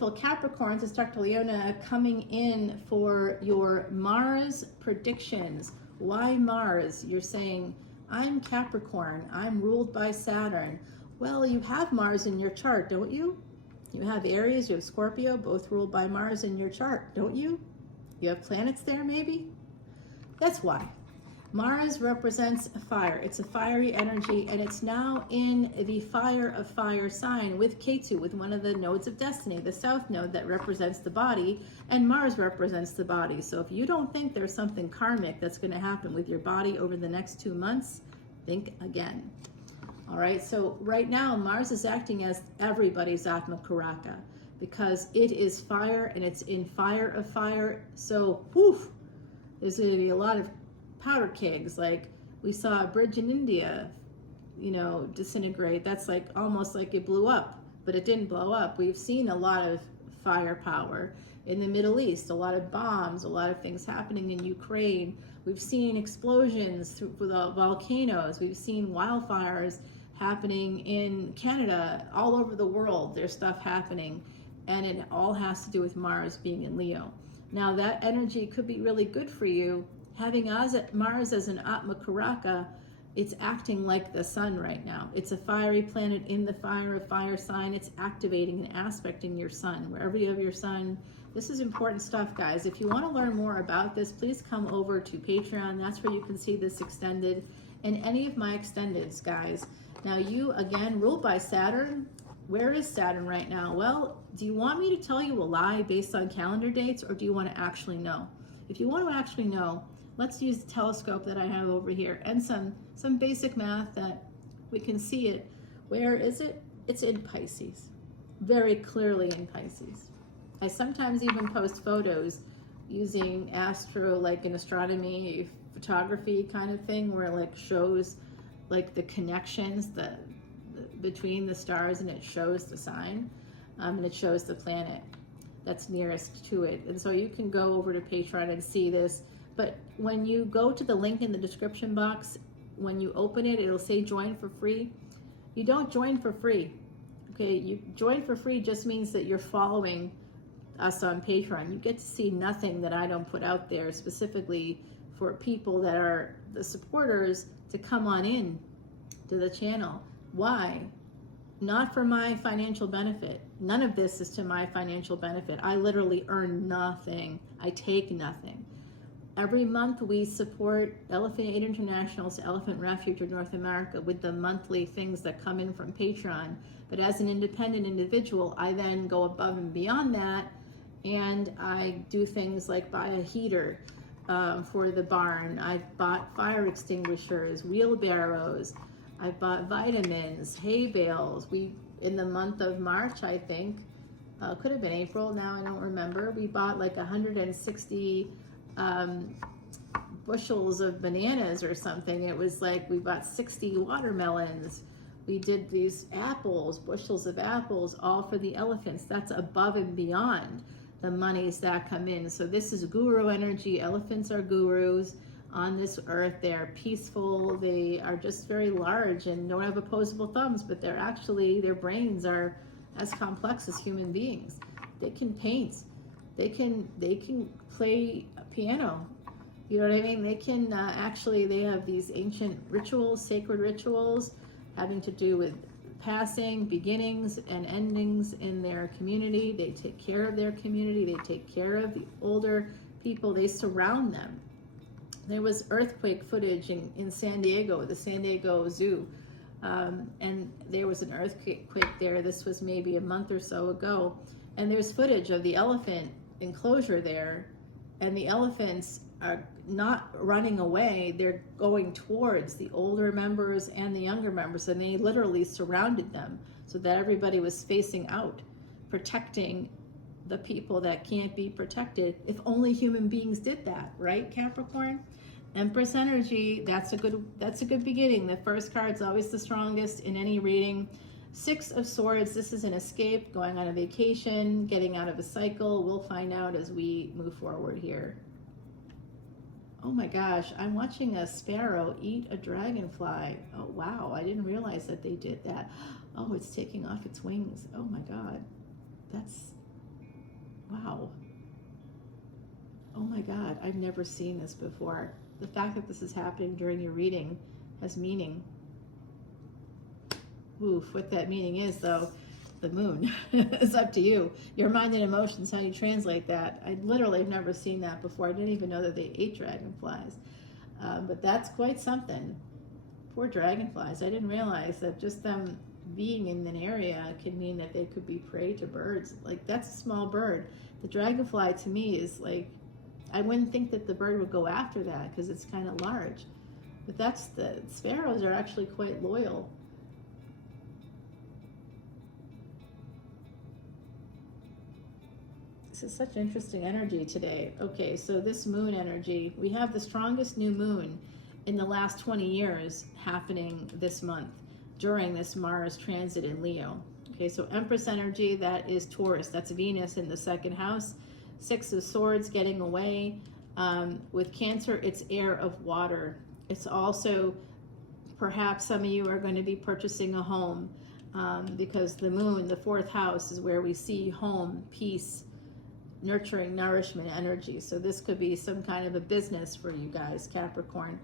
beautiful Capricorns. It's Dr. Leona coming in for your Mars predictions. Why Mars? You're saying, I'm Capricorn. I'm ruled by Saturn. Well, you have Mars in your chart, don't you? You have Aries, you have Scorpio, both ruled by Mars in your chart, don't you? You have planets there, maybe? That's why. Mars represents fire. It's a fiery energy, and it's now in the fire of fire sign with Ketu, with one of the nodes of destiny, the south node that represents the body, and Mars represents the body. So if you don't think there's something karmic that's going to happen with your body over the next 2 months, think again. All right, so right now Mars is acting as everybody's Atma Karaka because it is fire and it's in fire of fire. So, woof, there's going to be a lot of powder kegs. Like we saw a bridge in India, you know, disintegrate. That's like almost like it blew up, but it didn't blow up. We've seen a lot of firepower in the Middle East, a lot of bombs, a lot of things happening in Ukraine. We've seen explosions through the volcanoes. We've seen wildfires happening in Canada, all over the world. There's stuff happening, and it all has to do with Mars being in Leo. Now that energy could be really good for you. Having Mars as an Atma Karaka, it's acting like the sun right now. It's a fiery planet in the fire of fire sign. It's activating an aspect in your sun, wherever you have your sun. This is important stuff, guys. If you want to learn more about this, please come over to Patreon. That's where you can see this extended and any of my extendeds, guys. Now you, again, ruled by Saturn. Where is Saturn right now? Well, do you want me to tell you a lie based on calendar dates, or do you want to actually know? If you want to actually know, let's use the telescope that I have over here and some basic math that we can see it. Where is it? It's in Pisces, very clearly in Pisces. I sometimes even post photos using like an astronomy, photography kind of thing, where it like shows like the connections between the stars, and it shows the sign, and it shows the planet that's nearest to it. And so you can go over to Patreon and see this. But when you go to the link in the description box, when you open it, it'll say join for free. You don't join for free. Okay, you join for free just means that you're following us on Patreon. You get to see nothing that I don't put out there specifically for people that are the supporters to come on in to the channel. Why? Not for my financial benefit. None of this is to my financial benefit. I literally earn nothing. I take nothing. Every month we support Elephant Aid International's Elephant Refuge of North America with the monthly things that come in from Patreon. But as an independent individual, I then go above and beyond that, and I do things like buy a heater for the barn. I've bought fire extinguishers, wheelbarrows. I've bought vitamins, hay bales. In the month of March, I think, could have been April, now I don't remember, we bought like 160 bushels of bananas or something. It was like we bought 60 watermelons. We did these apples, bushels of apples, all for the elephants. That's above and beyond the monies that come in. So this is guru energy. Elephants are gurus on this earth. They're peaceful. They are just very large and don't have opposable thumbs, but they're actually, their brains are as complex as human beings. They can paint. They can play piano. You know what I mean? They can they have these ancient rituals, sacred rituals, having to do with passing, beginnings, and endings in their community. They take care of their community. They take care of the older people. They surround them. There was earthquake footage in San Diego, the San Diego Zoo, and there was an earthquake there. This was maybe a month or so ago, and there's footage of the elephant enclosure there, and the elephants are not running away. They're going towards the older members and the younger members, and they literally surrounded them so that everybody was facing out, protecting the people that can't be protected. If only human beings did that, right, Capricorn? Empress energy, that's a good beginning. The first card's always the strongest in any reading. Six of Swords, this is an escape, going on a vacation, getting out of a cycle. We'll find out as we move forward here. Oh my gosh, I'm watching a sparrow eat a dragonfly. Oh wow, I didn't realize that they did that. Oh, it's taking off its wings. Oh my God, that's Wow. Oh my God, I've never seen this before. The fact that this is happening during your reading has meaning. Oof, what that meaning is though, the moon. It's up to you. Your mind and emotions, how you translate that. I literally have never seen that before. I didn't even know that they ate dragonflies. But that's quite something. Poor dragonflies. I didn't realize that just them being in an area can mean that they could be prey to birds. Like, that's a small bird. The dragonfly to me is like, I wouldn't think that the bird would go after that because it's kind of large. But that's the sparrows are actually quite loyal. This is such interesting energy today. Okay, so this moon energy, we have the strongest new moon in the last 20 years happening this month during this Mars transit in Leo. Okay, so Empress energy, that is Taurus. That's Venus in the second house. Six of Swords, getting away. With Cancer, it's air of water. It's also, perhaps some of you are going to be purchasing a home because the moon, the fourth house, is where we see home, peace, nurturing, nourishment energy. So this could be some kind of a business for you guys, Capricorn.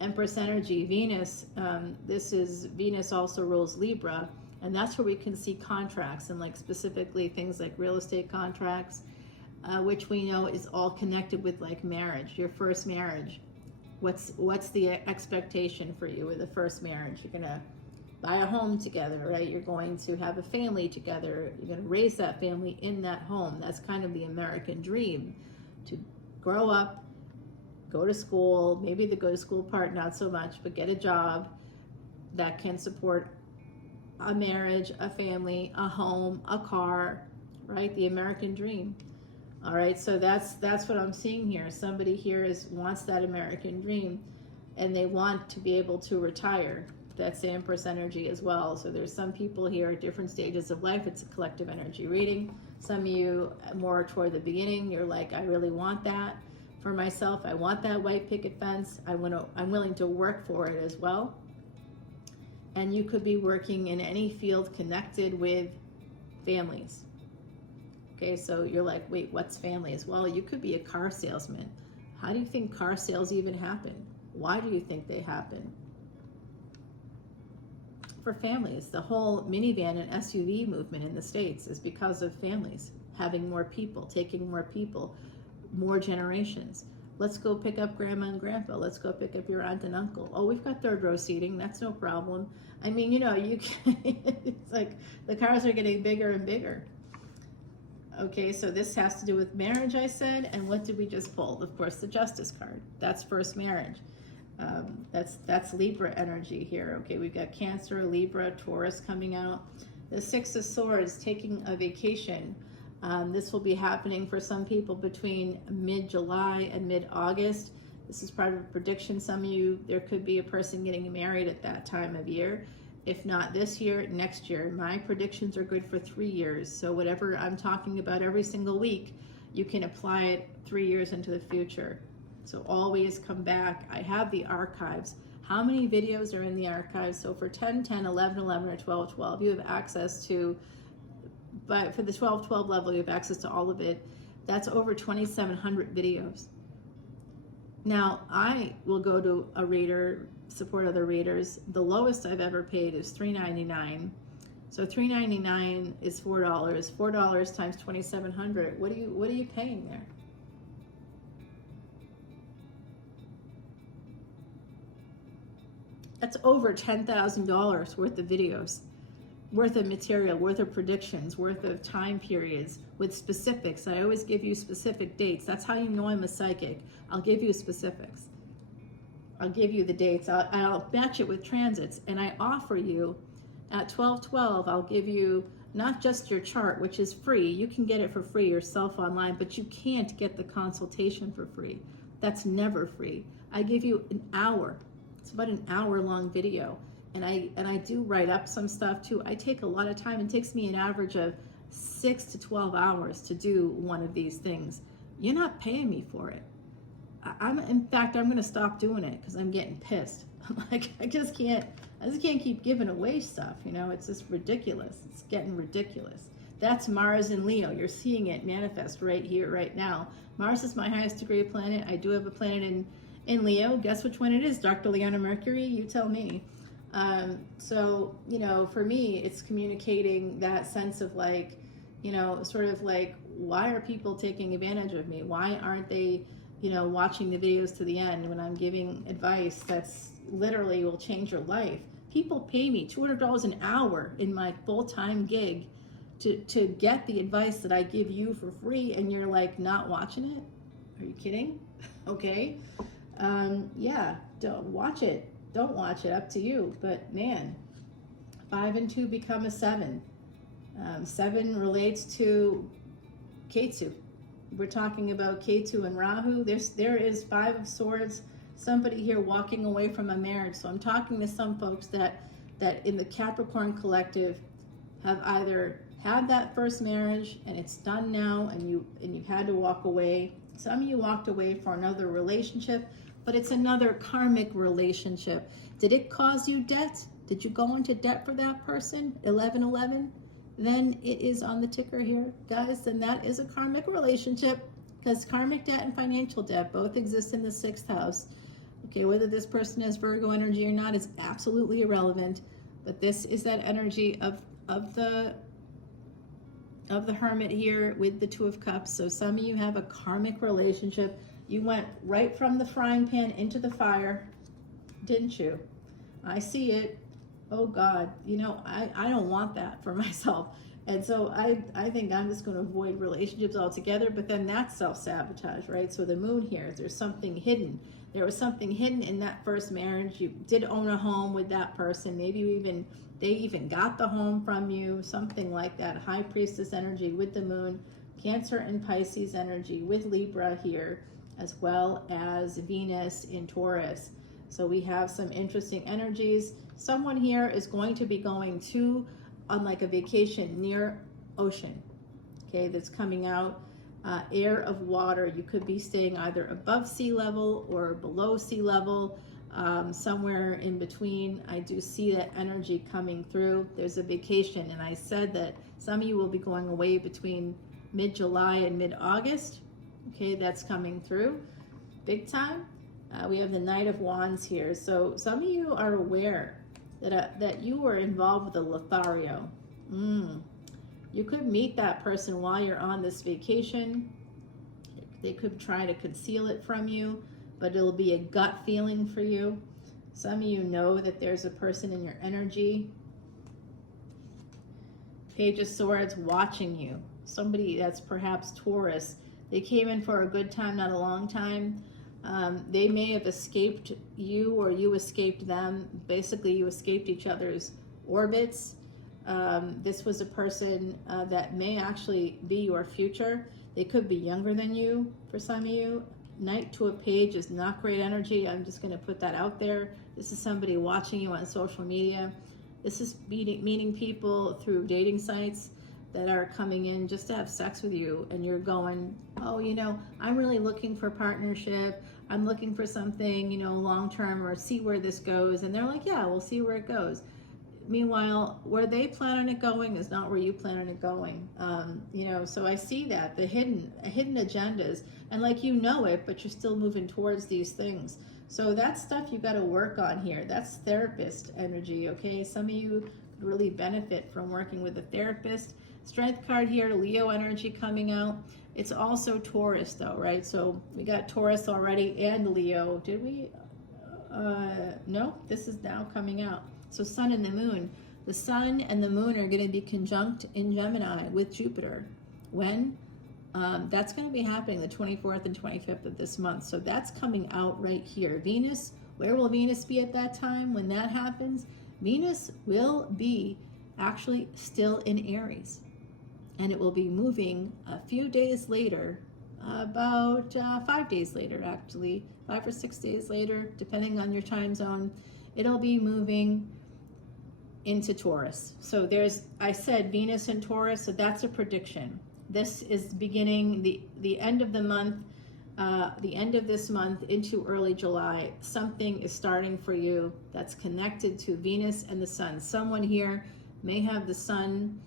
Empress energy, Venus, Venus also rules Libra, and that's where we can see contracts and like specifically things like real estate contracts, which we know is all connected with like marriage, your first marriage. What's the expectation for you with the first marriage? You're gonna buy a home together, right? You're going to have a family together. You're going to raise that family in that home. That's kind of the American dream, to grow up, go to school, maybe the go to school part, not so much, but get a job that can support a marriage, a family, a home, a car, right? The American dream. All right, so that's what I'm seeing here. Somebody here wants that American dream, and they want to be able to retire. That's the Empress energy as well. So there's some people here at different stages of life. It's a collective energy reading. Some of you more toward the beginning, you're like, I really want that for myself. I want that white picket fence. I'm willing to work for it as well. And you could be working in any field connected with families. Okay, so you're like, wait, what's families? Well, you could be a car salesman. How do you think car sales even happen? Why do you think they happen? For families, the whole minivan and SUV movement in the States is because of families having more people, taking more people, more generations. Let's go pick up grandma and grandpa. Let's go pick up your aunt and uncle. Oh, we've got third row seating. That's no problem. I mean, you know, you can, it's like the cars are getting bigger and bigger. Okay, so this has to do with marriage, I said. And what did we just pull? Of course, the Justice card. That's first marriage. That's Libra energy here. Okay, we've got Cancer, Libra, Taurus coming out. The Six of Swords, taking a vacation. This will be happening for some people between mid-July and mid-August. This is part of a prediction. Some of you, there could be a person getting married at that time of year. If not this year, next year. My predictions are good for 3 years. So whatever I'm talking about every single week, you can apply it 3 years into the future. So always come back. I have the archives. How many videos are in the archives? So for 10, 10, 11, 11, or 12, 12, you have access to, but for the 12, 12 level, you have access to all of it. That's over 2,700 videos. Now, I will go to a reader, support other readers. The lowest I've ever paid is $3.99. So $3.99 is $4. $4 times 2,700. What are you paying there? That's over $10,000 worth of videos, worth of material, worth of predictions, worth of time periods with specifics. I always give you specific dates. That's how you know I'm a psychic. I'll give you specifics. I'll give you the dates. I'll match it with transits, and I offer you at 12/12. I'll give you not just your chart, which is free. You can get it for free yourself online, but you can't get the consultation for free. That's never free. I give you an hour. It's about an hour-long video, and I do write up some stuff too. I take a lot of time. It takes me an average of 6 to 12 hours to do one of these things. You're not paying me for it. In fact, I'm going to stop doing it because I'm getting pissed. Like, I just can't keep giving away stuff. You know, it's just ridiculous. It's getting ridiculous. That's Mars in Leo. You're seeing it manifest right here, right now. Mars is my highest degree planet. I do have a planet in Leo. Guess which one it is, Dr. Leona Mercury? You tell me. So, you know, for me, it's communicating that sense of like, you know, sort of like, why are people taking advantage of me? Why aren't they, you know, watching the videos to the end when I'm giving advice that's literally will change your life? People pay me $200 an hour in my full-time gig to get the advice that I give you for free, and you're like not watching it? Are you kidding? Okay. Yeah, don't watch it. Don't watch it, up to you. But man, 5 and 2 become a 7. 7 relates to Ketu. We're talking about Ketu and Rahu. There is 5 of Swords. Somebody here walking away from a marriage. So I'm talking to some folks that in the Capricorn collective have either had that first marriage and it's done now, and you had to walk away. Some of you walked away for another relationship, but it's another karmic relationship. Did it cause you debt? Did you go into debt for that person? 1111? Then it is on the ticker here, guys. Then that is a karmic relationship, because karmic debt and financial debt both exist in the 6th house. Okay, whether this person has Virgo energy or not is absolutely irrelevant, but this is that energy of the Hermit here with the 2 of Cups. So some of you have a karmic relationship. You went right from the frying pan into the fire, didn't you? I see it. Oh God, you know, I don't want that for myself. And so I think I'm just going to avoid relationships altogether, but then that's self-sabotage, right? So the moon here, there's something hidden. There was something hidden in that first marriage. You did own a home with that person. Maybe they even got the home from you, something like that. High Priestess energy with the moon, Cancer and Pisces energy with Libra here, as well as Venus in Taurus. So we have some interesting energies. Someone here is going to be going on like a vacation near ocean, okay, that's coming out. Air of water. You could be staying either above sea level or below sea level, somewhere in between. I do see that energy coming through. There's a vacation, and I said that some of you will be going away between mid-July and mid-August. Okay, that's coming through big time. We have the Knight of Wands here. So some of you are aware that you were involved with a Lothario. You could meet that person while you're on this vacation. They could try to conceal it from you, but it'll be a gut feeling for you. Some of you know that there's a person in your energy. Page of Swords watching you. Somebody that's perhaps Taurus. They came in for a good time, not a long time. They may have escaped you, or you escaped them. Basically, you escaped each other's orbits. This was a person that may actually be your future. They could be younger than you for some of you. Knight to a Page is not great energy. I'm just going to put that out there. This is somebody watching you on social media. This is meeting people through dating sites that are coming in just to have sex with you, and you're going, oh, you know, I'm really looking for partnership. I'm looking for something, you know, long-term, or see where this goes. And they're like, yeah, we'll see where it goes. Meanwhile, where they plan on it going is not where you plan on it going. You know, so I see that, the hidden agendas, and like, you know it, but you're still moving towards these things. So that's stuff you got to work on here. That's therapist energy, okay? Some of you could really benefit from working with a therapist. Strength card here, Leo energy coming out. It's also Taurus though, right? So we got Taurus already and Leo. Did we? No, this is now coming out. So Sun and the Moon. The Sun and the Moon are going to be conjunct in Gemini with Jupiter. When? That's going to be happening the 24th and 25th of this month. So that's coming out right here. Venus, where will Venus be at that time when that happens? Venus will be actually still in Aries. And it will be moving a few days later, about 5 days later, actually, 5 or 6 days later, depending on your time zone. It'll be moving into Taurus. So I said Venus in Taurus, so that's a prediction. This is beginning the end of the month, the end of this month into early July. Something is starting for you that's connected to Venus and the Sun. Someone here may have the Sun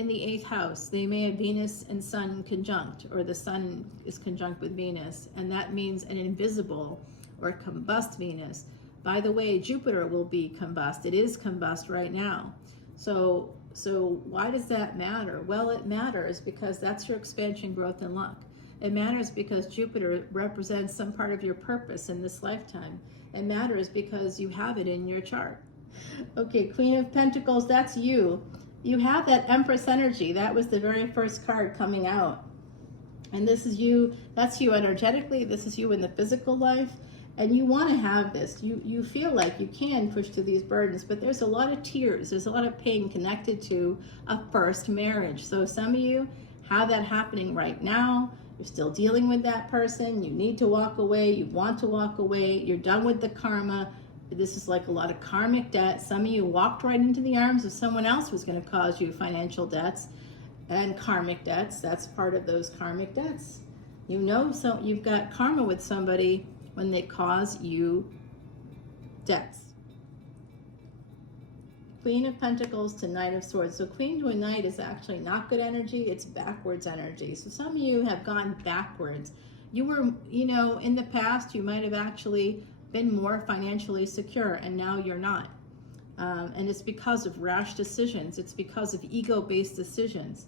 in the 8th house. They may have Venus and Sun conjunct, or the Sun is conjunct with Venus, and that means an invisible or combust Venus. By the way, Jupiter will be combust. It is combust right now. So why does that matter? Well, it matters because that's your expansion, growth, and luck. It matters because Jupiter represents some part of your purpose in this lifetime. It matters because you have it in your chart. Okay, Queen of Pentacles, that's you. You have that Empress energy. That was the very first card coming out. And this is you, that's you energetically, this is you in the physical life. And you want to have this. You feel like you can push through these burdens, but there's a lot of tears. There's a lot of pain connected to a first marriage. So some of you have that happening right now. You're still dealing with that person. You need to walk away. You want to walk away. You're done with the karma. This is like a lot of karmic debt. Some of you walked right into the arms of someone else who's going to cause you financial debts and karmic debts. That's part of those karmic debts. You know, so you've got karma with somebody when they cause you debts. Queen of Pentacles to Knight of Swords. So Queen to a Knight is actually not good energy, it's backwards energy. So some of you have gone backwards. You were, you know, in the past you might have actually been more financially secure, and now you're not. And it's because of rash decisions. It's because of ego-based decisions.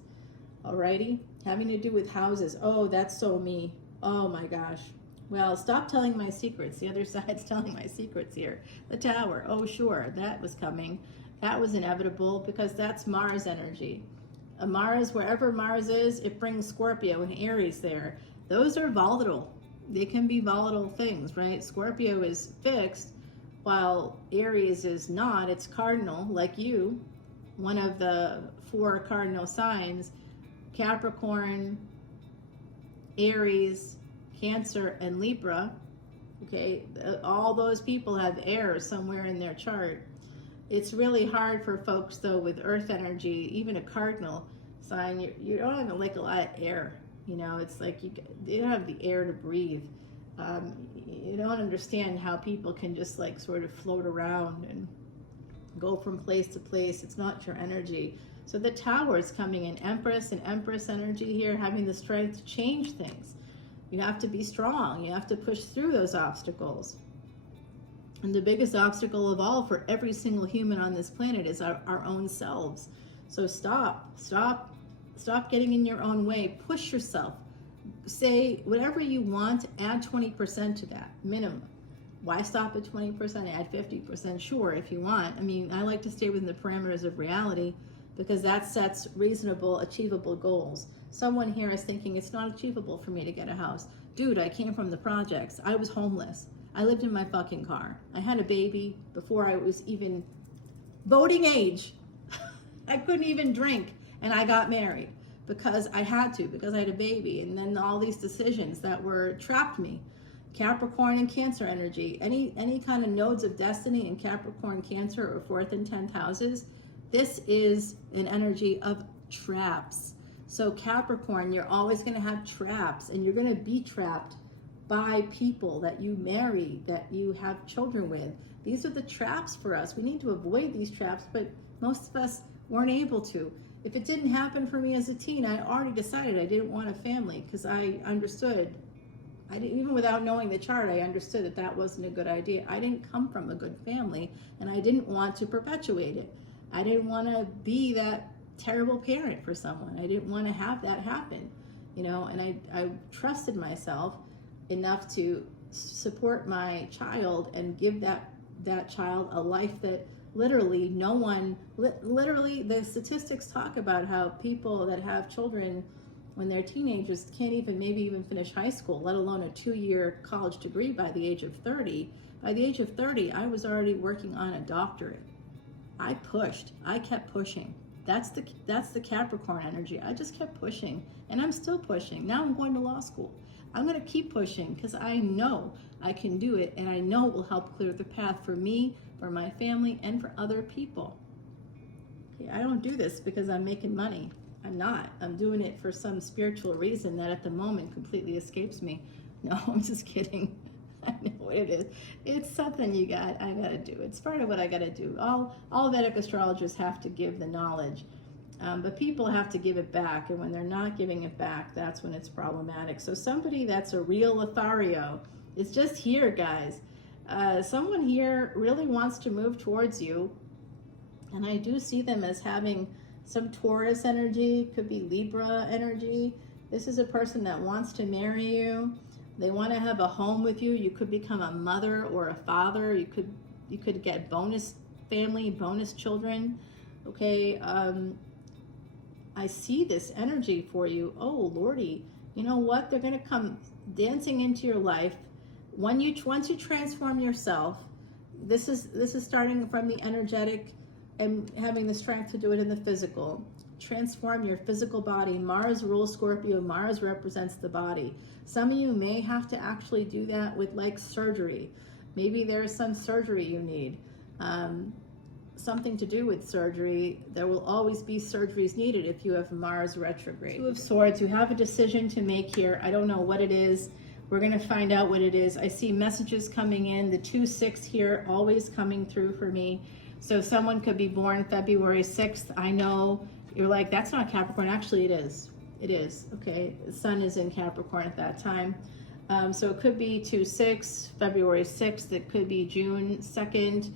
Alrighty? Having to do with houses. Oh, that's so me. Oh my gosh. Well, stop telling my secrets. The other side's telling my secrets here. The Tower. Oh, sure. That was coming. That was inevitable because that's Mars energy. Mars, wherever Mars is, it brings Scorpio and Aries there. Those are volatile. They can be volatile things, right? Scorpio is fixed, while Aries is not. It's cardinal, like you. One of the 4 cardinal signs. Capricorn, Aries, Cancer, and Libra. Okay, all those people have air somewhere in their chart. It's really hard for folks though with earth energy, even a cardinal sign, you don't have like a lot of air. You know, it's like you don't have the air to breathe. You don't understand how people can just like sort of float around and go from place to place. It's not your energy. So the Tower is coming in, Empress and Empress energy here, having the strength to change things. You have to be strong. You have to push through those obstacles. And the biggest obstacle of all for every single human on this planet is our own selves. So stop getting in your own way. Push yourself. Say whatever you want, add 20% to that, minimum. Why stop at 20%? Add 50%, sure, if you want. I mean, I like to stay within the parameters of reality because that sets reasonable, achievable goals. Someone here is thinking it's not achievable for me to get a house. Dude, I came from the projects. I was homeless. I lived in my fucking car. I had a baby before I was even voting age. I couldn't even drink, and I got married because I had to, because I had a baby. And then all these decisions that were trapped me. Capricorn and Cancer energy. Any kind of nodes of destiny in Capricorn, Cancer, or 4th and 10th houses, this is an energy of traps. So Capricorn, you're always going to have traps, and you're going to be trapped by people that you marry, that you have children with. These are the traps for us. We need to avoid these traps, but most of us weren't able to. If it didn't happen for me as a teen, I already decided I didn't want a family because I understood. Even without knowing the chart, I understood that that wasn't a good idea. I didn't come from a good family, and I didn't want to perpetuate it. I didn't want to be that terrible parent for someone. I didn't want to have that happen, you know, and I trusted myself enough to support my child and give that child a life that literally no one, literally the statistics talk about how people that have children when they're teenagers can't maybe even finish high school, let alone a 2-year college degree by the age of 30. By the age of 30, I was already working on a doctorate. I pushed, I kept pushing. That's the Capricorn energy. I just kept pushing, and I'm still pushing. Now I'm going to law school. I'm going to keep pushing because I know I can do it, and I know it will help clear the path for me, for my family, and for other people. Okay, I don't do this because I'm making money. I'm not. I'm doing it for some spiritual reason that at the moment completely escapes me. No, I'm just kidding. I know what it is. It's something I gotta do. It's part of what I gotta do. All Vedic astrologers have to give the knowledge But people have to give it back, and when they're not giving it back, that's when it's problematic. So somebody that's a real Lothario is just here, guys. Someone here really wants to move towards you, and I do see them as having some Taurus energy, could be Libra energy. This is a person that wants to marry you. They want to have a home with you. You could become a mother or a father. You could get bonus family, bonus children. Okay, I see this energy for you. Oh Lordy, you know what? They're going to come dancing into your life. Once you transform yourself, this is starting from the energetic and having the strength to do it in the physical. Transform your physical body. Mars rules Scorpio. Mars represents the body. Some of you may have to actually do that with like surgery. Maybe there's some surgery you need. Something to do with surgery. There will always be surgeries needed if you have Mars retrograde. Two of Swords, you have a decision to make here. I don't know what it is. We're going to find out what it is. I see messages coming in. The 2-6 here always coming through for me. So someone could be born February 6th. I know you're like, that's not Capricorn. Actually, it is. It is. Okay. The sun is in Capricorn at that time. So it could be 2-6, February 6th. It could be June 2nd.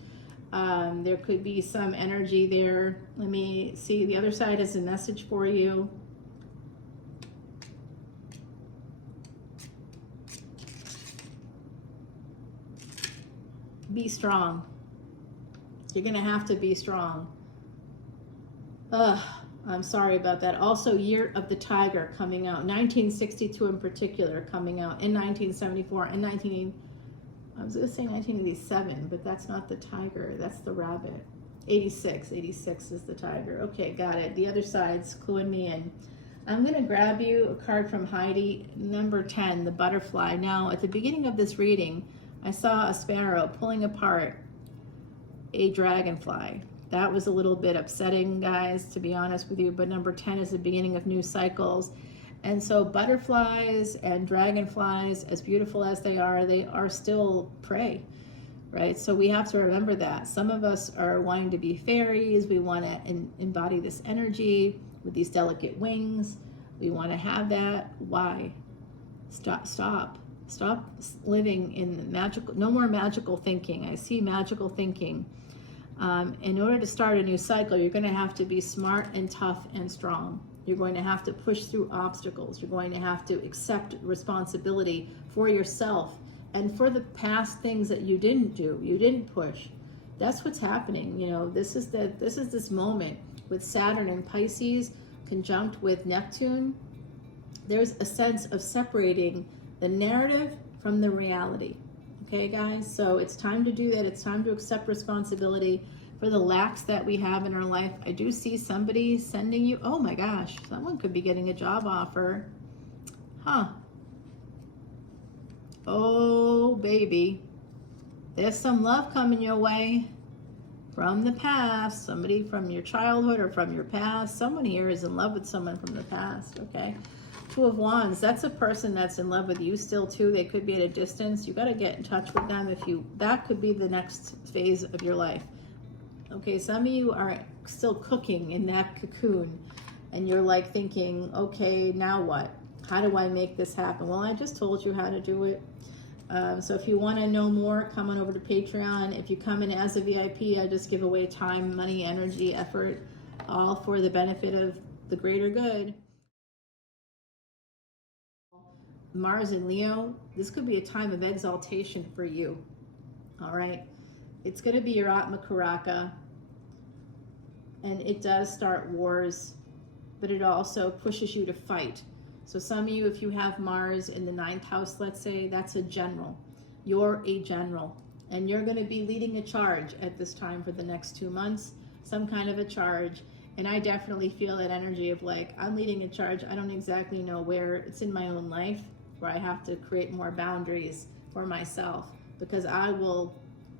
There could be some energy there. Let me see. The other side has a message for you. Be strong. You're going to have to be strong. I'm sorry about that. Also, Year of the Tiger coming out. 1962 in particular coming out. In 1974 and I was going to say 1987, but that's not the tiger. That's the rabbit. 86 is the tiger. Okay, got it. The other side's cluing me in. I'm going to grab you a card from Heidi, number 10, the butterfly. Now, at the beginning of this reading, I saw a sparrow pulling apart a dragonfly. That was a little bit upsetting, guys, to be honest with you, but number 10 is the beginning of new cycles. And so butterflies and dragonflies, as beautiful as they are still prey, right? So we have to remember that. Some of us are wanting to be fairies. We want to embody this energy with these delicate wings. We want to have that. Why? Stop living in magical, no more magical thinking. I see magical thinking. In order to start a new cycle, you're going to have to be smart and tough and strong. You're going to have to push through obstacles. You're going to have to accept responsibility for yourself and for the past things that you didn't do, you didn't push. That's what's happening. You know, this is this moment with Saturn and Pisces conjunct with Neptune. There's a sense of separating the narrative from the reality. Okay, guys? So it's time to do that. It's time to accept responsibility for the lacks that we have in our life. I do see somebody sending you, oh my gosh, someone could be getting a job offer. Huh. Oh, baby. There's some love coming your way from the past. Somebody from your childhood or from your past. Someone here is in love with someone from the past, okay? 2 of Wands, that's a person that's in love with you still too. They could be at a distance. You got to get in touch with them that could be the next phase of your life. Okay, some of you are still cooking in that cocoon and you're like thinking, okay, now what? How do I make this happen? Well, I just told you how to do it. So if you want to know more, come on over to Patreon. If you come in as a VIP, I just give away time, money, energy, effort, all for the benefit of the greater good. Mars and Leo, this could be a time of exaltation for you. All right. It's going to be your Atma Karaka. And it does start wars, but it also pushes you to fight. So some of you, if you have Mars in the 9th house, let's say, that's a general. You're a general. And you're going to be leading a charge at this time for the next 2 months, some kind of a charge. And I definitely feel that energy of like, I'm leading a charge. I don't exactly know where. It's in my own life where I have to create more boundaries for myself because I will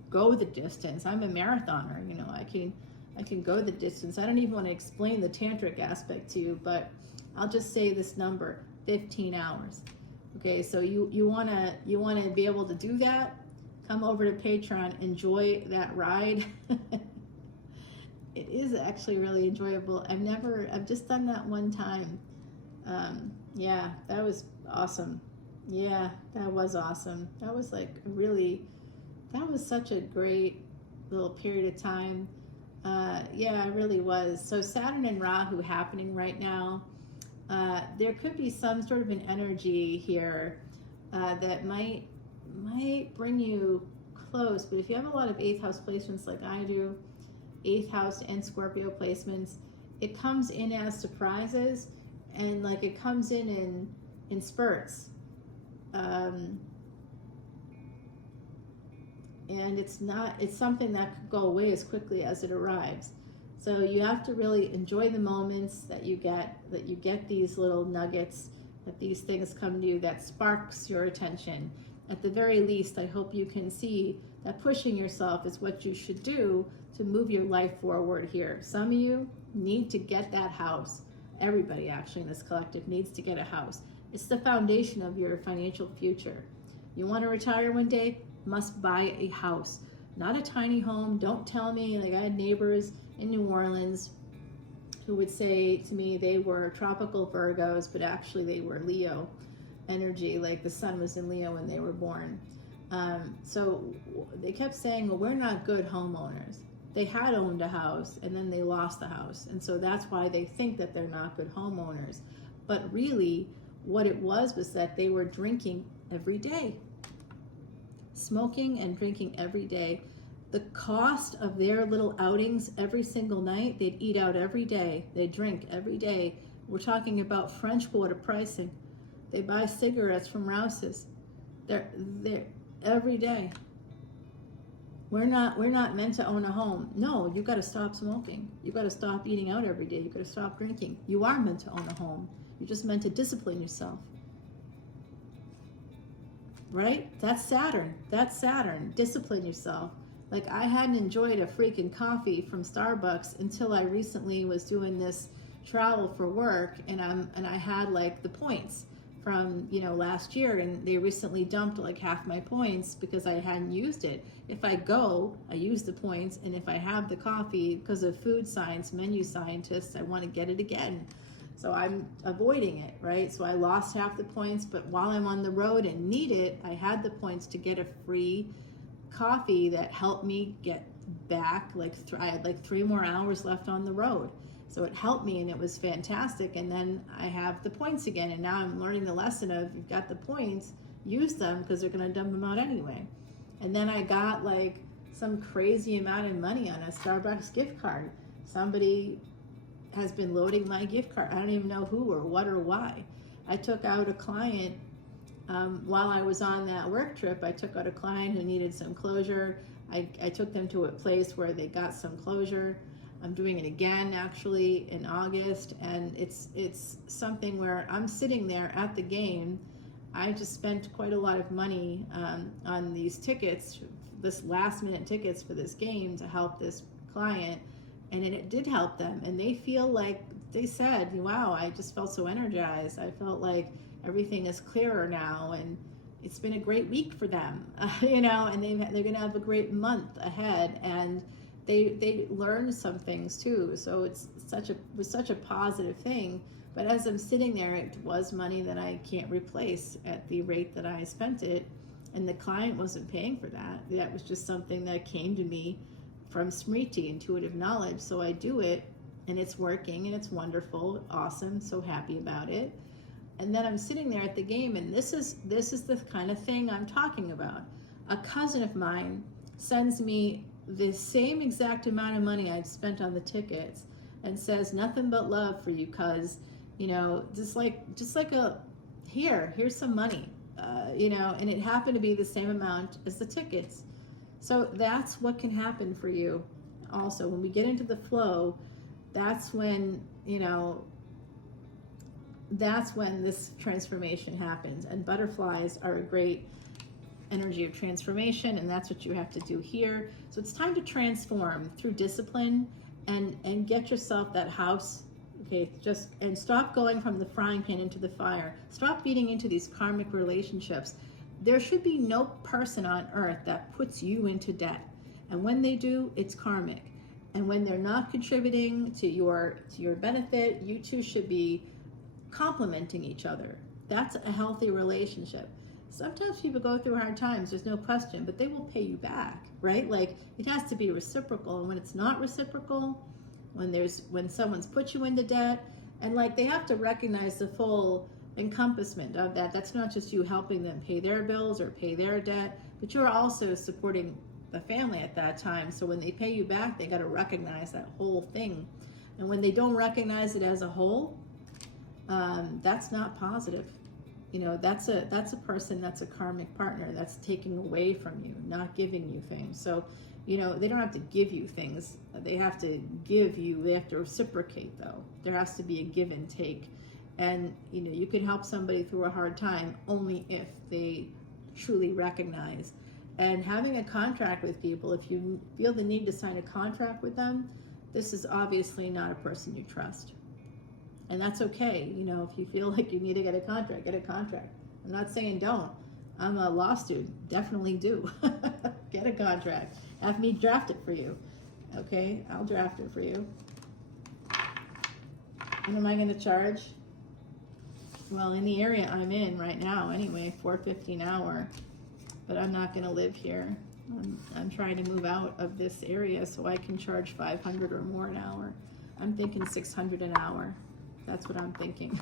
go the distance. I'm a marathoner, you know, I can go the distance. I don't even want to explain the tantric aspect to you, but I'll just say this number, 15 hours. Okay, so you wanna be able to do that, come over to Patreon, enjoy that ride. it is actually really enjoyable. I've just done that one time. Yeah, that was awesome. Yeah, that was awesome. That was like that was such a great little period of time. Yeah, it really was. So Saturn and Rahu happening right now. There could be some sort of an energy here that might bring you close. But if you have a lot of 8th house placements like I do, 8th house and Scorpio placements, it comes in as surprises, and like it comes in spurts. And it's something that could go away as quickly as it arrives. So you have to really enjoy the moments that you get these little nuggets, that these things come to you, that sparks your attention. At the very least, I hope you can see that pushing yourself is what you should do to move your life forward here. Some of you need to get that house. Everybody actually in this collective needs to get a house. It's the foundation of your financial future. You want to retire one day? Must buy a house. Not a tiny home. Don't tell me, like I had neighbors in New Orleans who would say to me they were tropical Virgos, but actually they were Leo energy, like the sun was in Leo when they were born. So they kept saying, well, we're not good homeowners. They had owned a house and then they lost the house. And so that's why they think that they're not good homeowners. But really what it was that they were drinking every day. Smoking and drinking every day. The cost of their little outings every single night, they'd eat out every day. They'd drink every day. We're talking about French Quarter pricing. They buy cigarettes from Rouse's. They're every day. We're not meant to own a home. No, you got to stop smoking. You got to stop eating out every day. You got to stop drinking. You are meant to own a home. You're just meant to discipline yourself. Right? That's Saturn. That's Saturn. Discipline yourself. Like I hadn't enjoyed a freaking coffee from Starbucks until I recently was doing this travel for work, and I had like the points from last year, and they recently dumped like half my points because I hadn't used it. If I go, I use the points, and if I have the coffee, because of food science, menu scientists, I want to get it again. So I'm avoiding it, right? So I lost half the points, but while I'm on the road and need it, I had the points to get a free coffee that helped me get back. I had like 3 more hours left on the road. So it helped me and it was fantastic. And then I have the points again. And now I'm learning the lesson of you've got the points, use them because they're going to dump them out anyway. And then I got like some crazy amount of money on a Starbucks gift card. Somebody has been loading my gift card. I don't even know who or what or why. I took out a client while I was on that work trip. I took out a client who needed some closure. I took them to a place where they got some closure. I'm doing it again actually in August, and it's something where I'm sitting there at the game. I just spent quite a lot of money on these tickets, this last minute tickets for this game to help this client, and it did help them, and they feel like, they said, wow, I just felt so energized. I felt like everything is clearer now, and it's been a great week for them, and they're gonna have a great month ahead, and they learned some things too. So it was such a positive thing. But as I'm sitting there, it was money that I can't replace at the rate that I spent it, and the client wasn't paying for that. That was just something that came to me from Smriti, intuitive knowledge. So I do it, and it's working, and it's wonderful, awesome, so happy about it. And then I'm sitting there at the game, and this is the kind of thing I'm talking about. A cousin of mine sends me the same exact amount of money I'd spent on the tickets and says, nothing but love for you, cuz, just like here's some money, and it happened to be the same amount as the tickets. So that's what can happen for you. Also, when we get into the flow, that's when this transformation happens. And butterflies are a great energy of transformation, and that's what you have to do here. So it's time to transform through discipline and get yourself that house. Okay, and stop going from the frying pan into the fire. Stop feeding into these karmic relationships. There should be no person on earth that puts you into debt, and when they do, it's karmic. And when they're not contributing to your benefit, you two should be complementing each other. That's a healthy relationship. Sometimes people go through hard times, there's no question, but they will pay you back, right? Like, it has to be reciprocal. And when it's not reciprocal, when someone's put you into debt, and like, they have to recognize the full encompassment of that. That's not just you helping them pay their bills or pay their debt, but you're also supporting the family at that time. So when they pay you back, they got to recognize that whole thing. And when they don't recognize it as a whole, that's not positive. You know, that's a person that's a karmic partner that's taking away from you, not giving you things. So, you know, they don't have to give you things. They have to give you, they have to reciprocate though. There has to be a give and take. And, you know, you can help somebody through a hard time only if they truly recognize. And having a contract with people, if you feel the need to sign a contract with them, this is obviously not a person you trust. And that's okay. You know, if you feel like you need to get a contract, get a contract. I'm not saying don't. I'm a law student. Definitely do. Get a contract. Have me draft it for you. Okay? I'll draft it for you. What am I going to charge? Well, in the area I'm in right now, anyway, $4.50 an hour. But I'm not going to live here. I'm trying to move out of this area so I can charge $500 or more an hour. I'm thinking $600 an hour. That's what I'm thinking.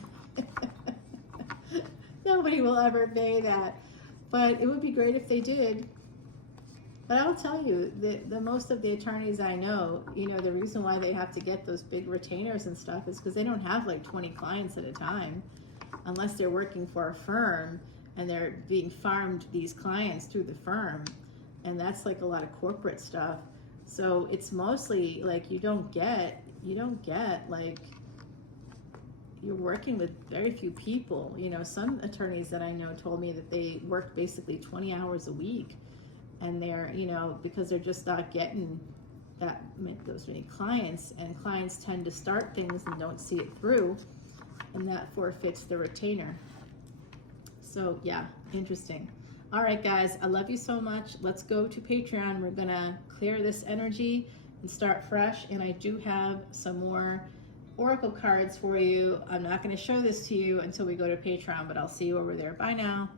Nobody will ever pay that. But it would be great if they did. But I'll tell you, the most of the attorneys I know, you know, the reason why they have to get those big retainers and stuff is because they don't have like 20 clients at a time, unless they're working for a firm and they're being farmed these clients through the firm. And that's like a lot of corporate stuff. So it's mostly like you don't get like, you're working with very few people. You know, some attorneys that I know told me that they work basically 20 hours a week, and they're, you know, because they're just not getting those many clients, and clients tend to start things and don't see it through, and that forfeits the retainer. So yeah, interesting. All right, guys, I love you so much. Let's go to Patreon. We're gonna clear this energy and start fresh, and I do have some more oracle cards for you. I'm not going to show this to you until we go to Patreon, but I'll see you over there. Bye now.